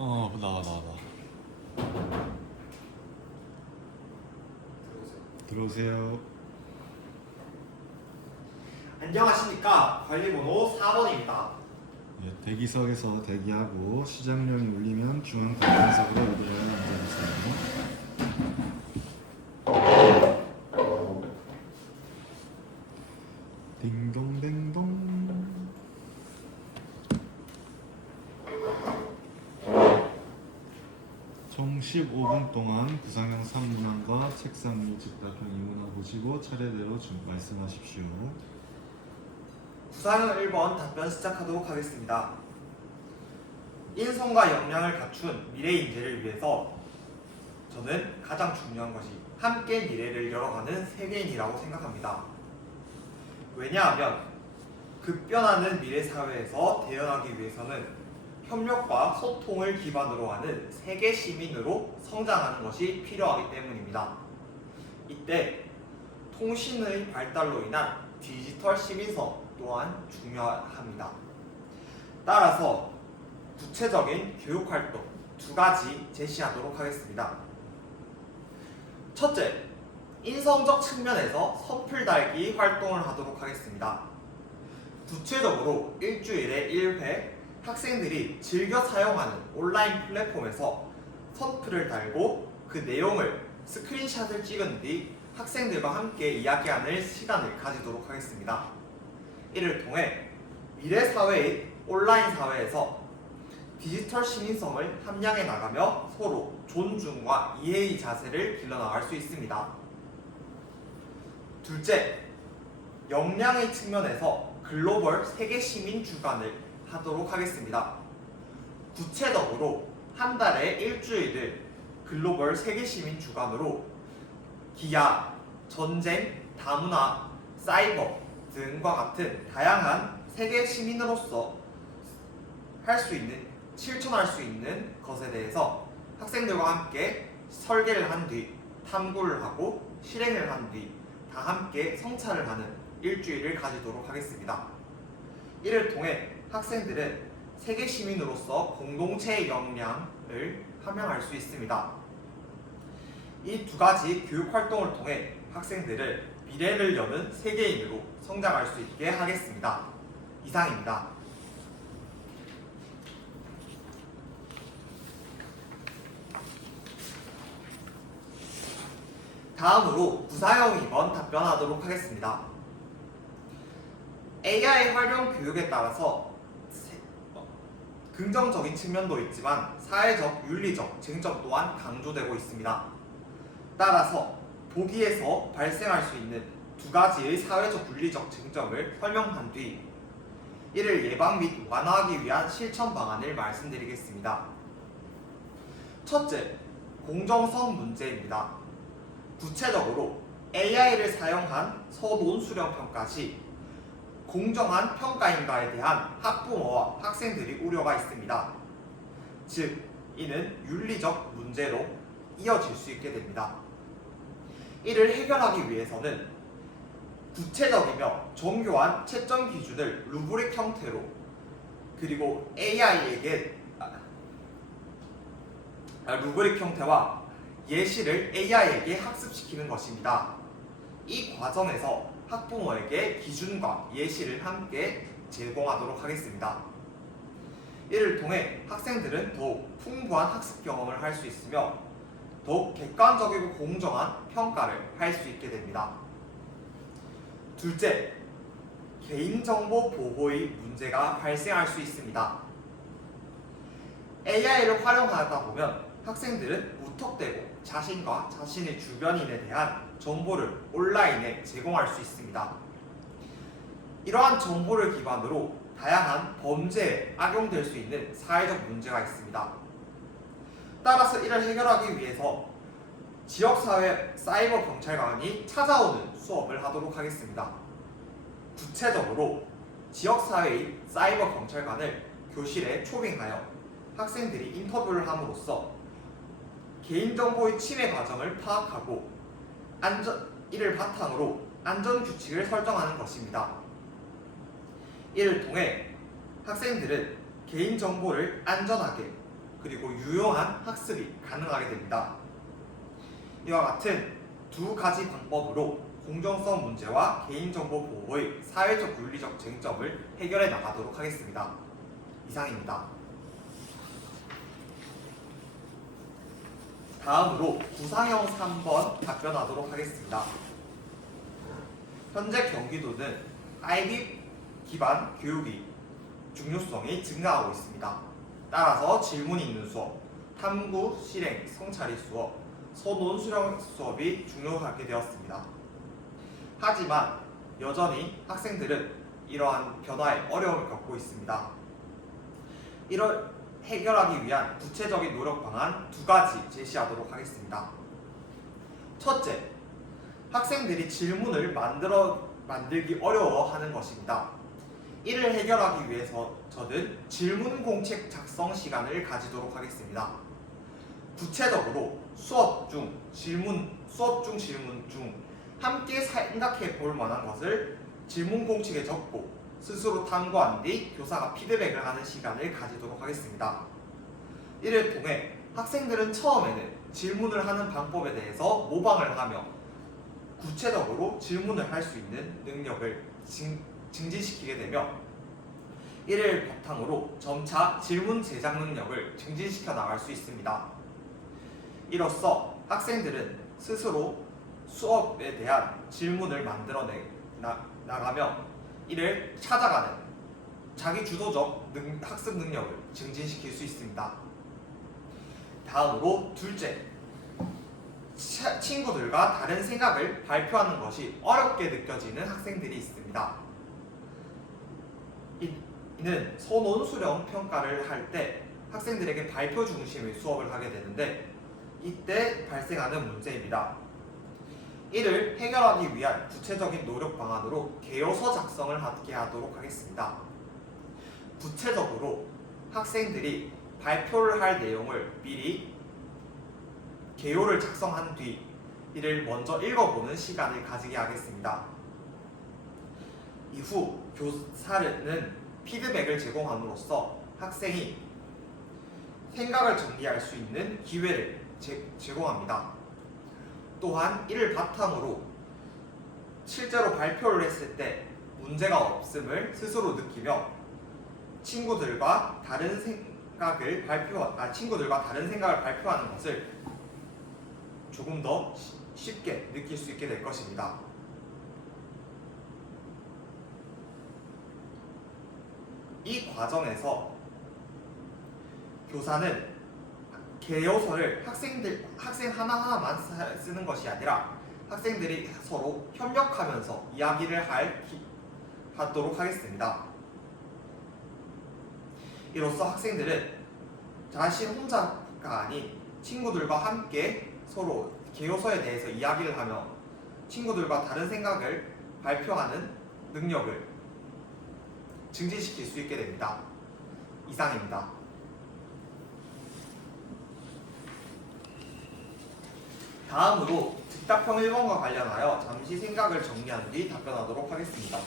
나와. 들어오세요. 안녕하십니까. 관리번호 4번입니다. 예, 대기석에서 대기하고 시작령이 울리면 중앙 관전석으로 이동하여 앉아주세요. 딩동댕동. 총 15분 동안 구상형 3문항과 책상 위 즉답형 2문항 보시고 차례대로 말씀하십시오. 구상형 1번 답변 시작하도록 하겠습니다. 인성과 역량을 갖춘 미래 인재를 위해서 저는 가장 중요한 것이 함께 미래를 열어가는 세계인이라고 생각합니다. 왜냐하면 급변하는 미래 사회에서 대응하기 위해서는 협력과 소통을 기반으로 하는 세계 시민으로 성장하는 것이 필요하기 때문입니다. 이때 통신의 발달로 인한 디지털 시민성 또한 중요합니다. 따라서 구체적인 교육활동 두 가지 제시하도록 하겠습니다. 첫째, 인성적 측면에서 선풀 달기 활동을 하도록 하겠습니다. 구체적으로 일주일에 1회 학생들이 즐겨 사용하는 온라인 플랫폼에서 선풀을 달고 그 내용을 스크린샷을 찍은 뒤 학생들과 함께 이야기하는 시간을 가지도록 하겠습니다. 이를 통해 미래 사회의 온라인 사회에서 디지털 시민성을 함양해 나가며 서로 존중과 이해의 자세를 길러나갈 수 있습니다. 둘째, 역량의 측면에서 글로벌 세계 시민 주간을 하도록 하겠습니다. 구체적으로 한 달에 일주일을 글로벌 세계 시민 주간으로 기아, 전쟁, 다문화, 사이버 등과 같은 다양한 세계 시민으로서 실천할 수 있는 것에 대해서 학생들과 함께 설계를 한 뒤 탐구를 하고 실행을 한 뒤 다 함께 성찰을 하는 일주일을 가지도록 하겠습니다. 이를 통해 학생들은 세계 시민으로서 공동체의 역량을 함양할 수 있습니다. 이 두 가지 교육 활동을 통해 학생들을 미래를 여는 세계인으로 성장할 수 있게 하겠습니다. 이상입니다. 다음으로 구사형 2번 답변하도록 하겠습니다. AI 활용 교육에 따라서 긍정적인 측면도 있지만 사회적, 윤리적 쟁점 또한 강조되고 있습니다. 따라서 보기에서 발생할 수 있는 두 가지의 사회적, 윤리적 쟁점을 설명한 뒤 이를 예방 및 완화하기 위한 실천 방안을 말씀드리겠습니다. 첫째, 공정성 문제입니다. 구체적으로 AI를 사용한 서론 수령 평가 시 공정한 평가인가에 대한 학부모와 학생들이 우려가 있습니다. 즉, 이는 윤리적 문제로 이어질 수 있게 됩니다. 이를 해결하기 위해서는 구체적이며 정교한 채점 기준을 루브릭 형태로 그리고 루브릭 형태와 예시를 AI에게 학습시키는 것입니다. 이 과정에서 학부모에게 기준과 예시를 함께 제공하도록 하겠습니다. 이를 통해 학생들은 더욱 풍부한 학습 경험을 할 수 있으며 더욱 객관적이고 공정한 평가를 할 수 있게 됩니다. 둘째, 개인정보 보호의 문제가 발생할 수 있습니다. AI를 활용하다 보면 학생들은 무턱대고 자신과 자신의 주변인에 대한 정보를 온라인에 제공할 수 있습니다. 이러한 정보를 기반으로 다양한 범죄에 악용될 수 있는 사회적 문제가 있습니다. 따라서 이를 해결하기 위해서 지역사회 사이버 경찰관이 찾아오는 수업을 하도록 하겠습니다. 구체적으로 지역사회의 사이버 경찰관을 교실에 초빙하여 학생들이 인터뷰를 함으로써 개인정보의 침해 과정을 파악하고 이를 바탕으로 안전규칙을 설정하는 것입니다. 이를 통해 학생들은 개인정보를 안전하게 그리고 유용한 학습이 가능하게 됩니다. 이와 같은 두 가지 방법으로 공정성 문제와 개인정보 보호의 사회적 윤리적 쟁점을 해결해 나가도록 하겠습니다. 이상입니다. 다음으로 구상형 3번 답변하도록 하겠습니다. 현재 경기도는 IB 기반 교육이 중요성이 증가하고 있습니다. 따라서 질문이 있는 수업, 탐구, 실행, 성찰이 수업, 서론 수령 수업이 중요하게 되었습니다. 하지만 여전히 학생들은 이러한 변화에 어려움을 겪고 있습니다. 이를 해결하기 위한 구체적인 노력 방안 두 가지 제시하도록 하겠습니다. 첫째, 학생들이 질문을 만들기 어려워하는 것입니다. 이를 해결하기 위해서 저는 질문 공책 작성 시간을 가지도록 하겠습니다. 구체적으로 수업 중 질문 중 함께 생각해 볼 만한 것을 질문 공책에 적고 스스로 탐구한 뒤 교사가 피드백을 하는 시간을 가지도록 하겠습니다. 이를 통해 학생들은 처음에는 질문을 하는 방법에 대해서 모방을 하며 구체적으로 질문을 할 수 있는 능력을 증진시키게 되며 이를 바탕으로 점차 질문 제작 능력을 증진시켜 나갈 수 있습니다. 이로써 학생들은 스스로 수업에 대한 질문을 만들어내 나가며 이를 찾아가는 자기 주도적 학습 능력을 증진시킬 수 있습니다. 다음으로 둘째, 친구들과 다른 생각을 발표하는 것이 어렵게 느껴지는 학생들이 있습니다. 이는 서론 수령 평가를 할 때 학생들에게 발표 중심의 수업을 하게 되는데 이때 발생하는 문제입니다. 이를 해결하기 위한 구체적인 노력 방안으로 개요서 작성을 하게 하도록 하겠습니다. 구체적으로 학생들이 발표를 할 내용을 미리 개요를 작성한 뒤 이를 먼저 읽어보는 시간을 가지게 하겠습니다. 이후 교사는 피드백을 제공함으로써 학생이 생각을 정리할 수 있는 기회를 제공합니다. 또한 이를 바탕으로 실제로 발표를 했을 때 문제가 없음을 스스로 느끼며 친구들과 다른 생각을 발표하는 것을 조금 더 쉽게 느낄 수 있게 될 것입니다. 이 과정에서 교사는 개요서를 학생 하나하나만 쓰는 것이 아니라 학생들이 서로 협력하면서 이야기를 하도록 하겠습니다. 이로써 학생들은 자신 혼자가 아닌 친구들과 함께 서로 개요서에 대해서 이야기를 하며 친구들과 다른 생각을 발표하는 능력을 증진시킬 수 있게 됩니다. 이상입니다. 다음으로 즉답형 1번과 관련하여 잠시 생각을 정리한 뒤 답변하도록 하겠습니다.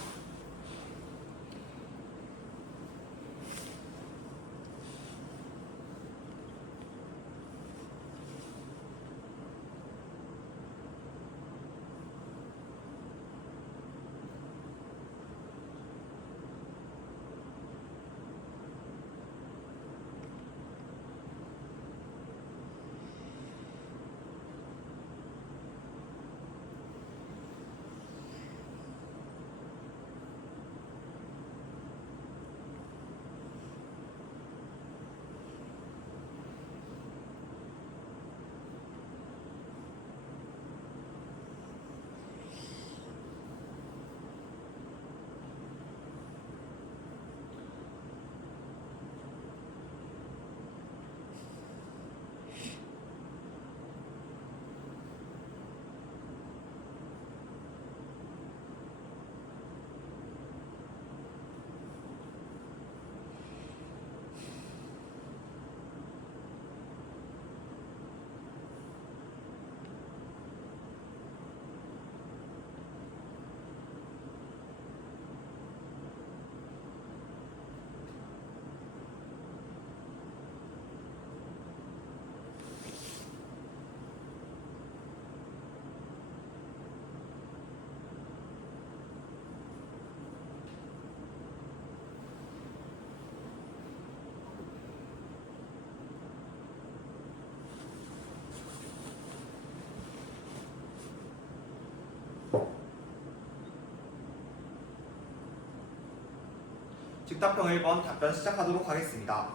즉답형 1번 답변 시작하도록 하겠습니다.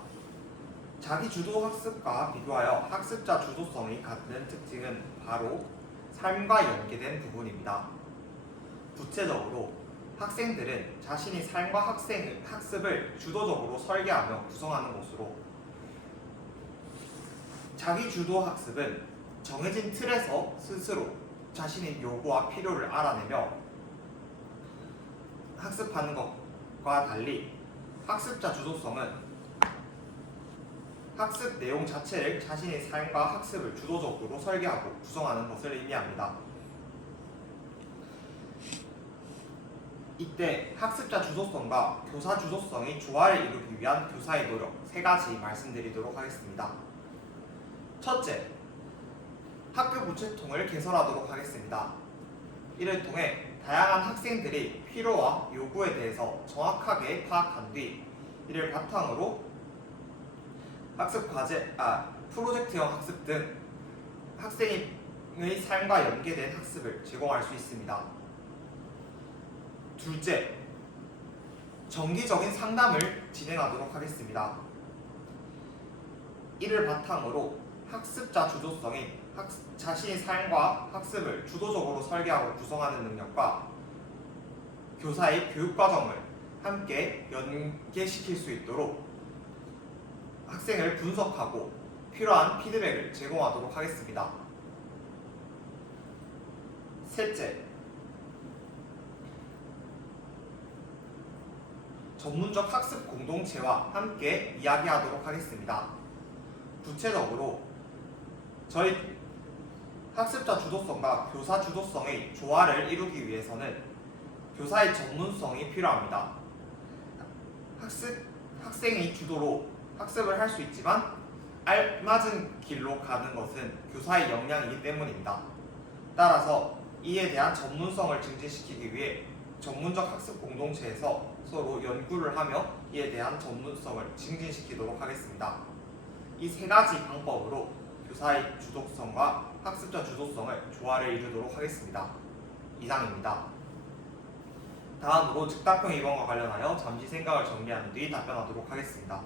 자기 주도 학습과 비교하여 학습자 주도성이 갖는 특징은 바로 삶과 연계된 부분입니다. 구체적으로 학생들은 자신이 삶과 학습을 주도적으로 설계하며 구성하는 것으로, 자기 주도 학습은 정해진 틀에서 스스로 자신의 요구와 필요를 알아내며 학습하는 것과 달리, 학습자 주도성은 학습 내용 자체를 자신의 삶과 학습을 주도적으로 설계하고 구성하는 것을 의미합니다. 이때 학습자 주도성과 교사 주도성의 조화를 이루기 위한 교사의 노력 3가지 말씀드리도록 하겠습니다. 첫째, 학급 우체통을 개설하도록 하겠습니다. 이를 통해 다양한 학생들이 필요와 요구에 대해서 정확하게 파악한 뒤 이를 바탕으로 학습 과제, 프로젝트형 학습 등 학생의 삶과 연계된 학습을 제공할 수 있습니다. 둘째, 정기적인 상담을 진행하도록 하겠습니다. 이를 바탕으로 학습자 주도성인 자신의 삶과 학습을 주도적으로 설계하고 구성하는 능력과 교사의 교육과정을 함께 연계시킬 수 있도록 학생을 분석하고 필요한 피드백을 제공하도록 하겠습니다. 셋째, 전문적 학습 공동체와 함께 이야기하도록 하겠습니다. 구체적으로 저희 학습자 주도성과 교사 주도성의 조화를 이루기 위해서는 교사의 전문성이 필요합니다. 학생의 주도로 학습을 할 수 있지만 알맞은 길로 가는 것은 교사의 역량이기 때문입니다. 따라서 이에 대한 전문성을 증진시키기 위해 전문적 학습 공동체에서 서로 연구를 하며 이에 대한 전문성을 증진시키도록 하겠습니다. 이 3가지 방법으로 교사의 주도성과 학습자 주도성을 조화를 이루도록 하겠습니다. 이상입니다. 다음으로 즉답형 2번과 관련하여 잠시 생각을 정리한 뒤 답변하도록 하겠습니다.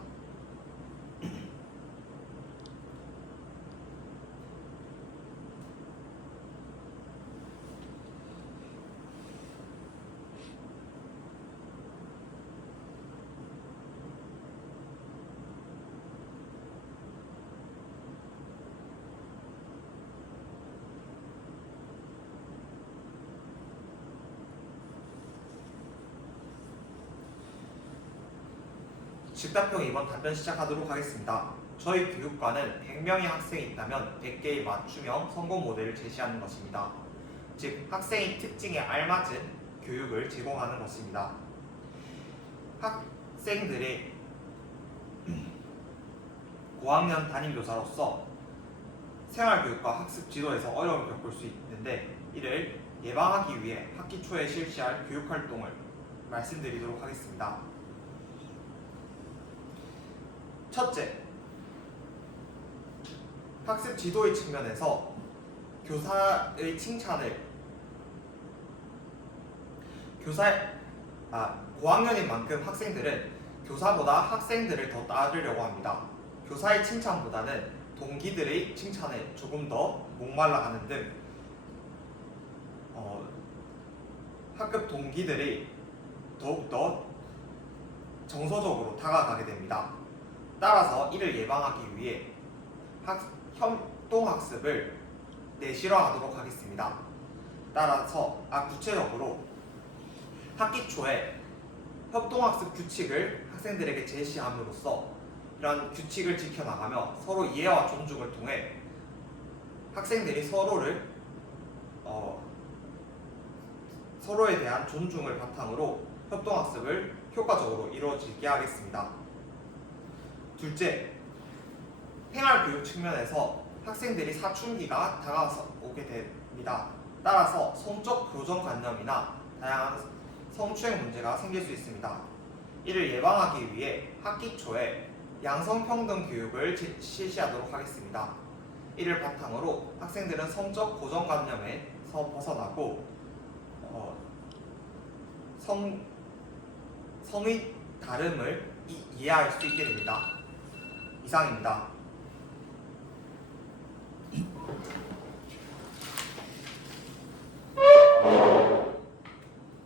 즉답형 2번 답변 시작하도록 하겠습니다. 저희 교육과는 100명의 학생이 있다면 100개의 맞춤형 성공 모델을 제시하는 것입니다. 즉, 학생의 특징에 알맞은 교육을 제공하는 것입니다. 학생들이 고학년 담임교사로서 생활교육과 학습 지도에서 어려움을 겪을 수 있는데, 이를 예방하기 위해 학기 초에 실시할 교육활동을 말씀드리도록 하겠습니다. 첫째, 학습 지도의 측면에서 교사의 칭찬을 고학년인 만큼 학생들은 교사보다 학생들을 더 따르려고 합니다. 교사의 칭찬보다는 동기들의 칭찬에 조금 더 목말라하는 등 학급 동기들이 더욱더 정서적으로 다가가게 됩니다. 따라서 이를 예방하기 위해 협동학습을 내실화하도록 하겠습니다. 따라서 구체적으로 학기 초에 협동학습 규칙을 학생들에게 제시함으로써 이런 규칙을 지켜나가며 서로 이해와 존중을 통해 학생들이 서로에 대한 존중을 바탕으로 협동학습을 효과적으로 이루어지게 하겠습니다. 둘째, 생활교육 측면에서 학생들이 사춘기가 다가오게 됩니다. 따라서 성적 교정관념이나 다양한 성추행 문제가 생길 수 있습니다. 이를 예방하기 위해 학기 초에 양성평등 교육을 실시하도록 하겠습니다. 이를 바탕으로 학생들은 성적 고정관념에서 벗어나고 성의 다름을 이해할 수 있게 됩니다. 이상입니다.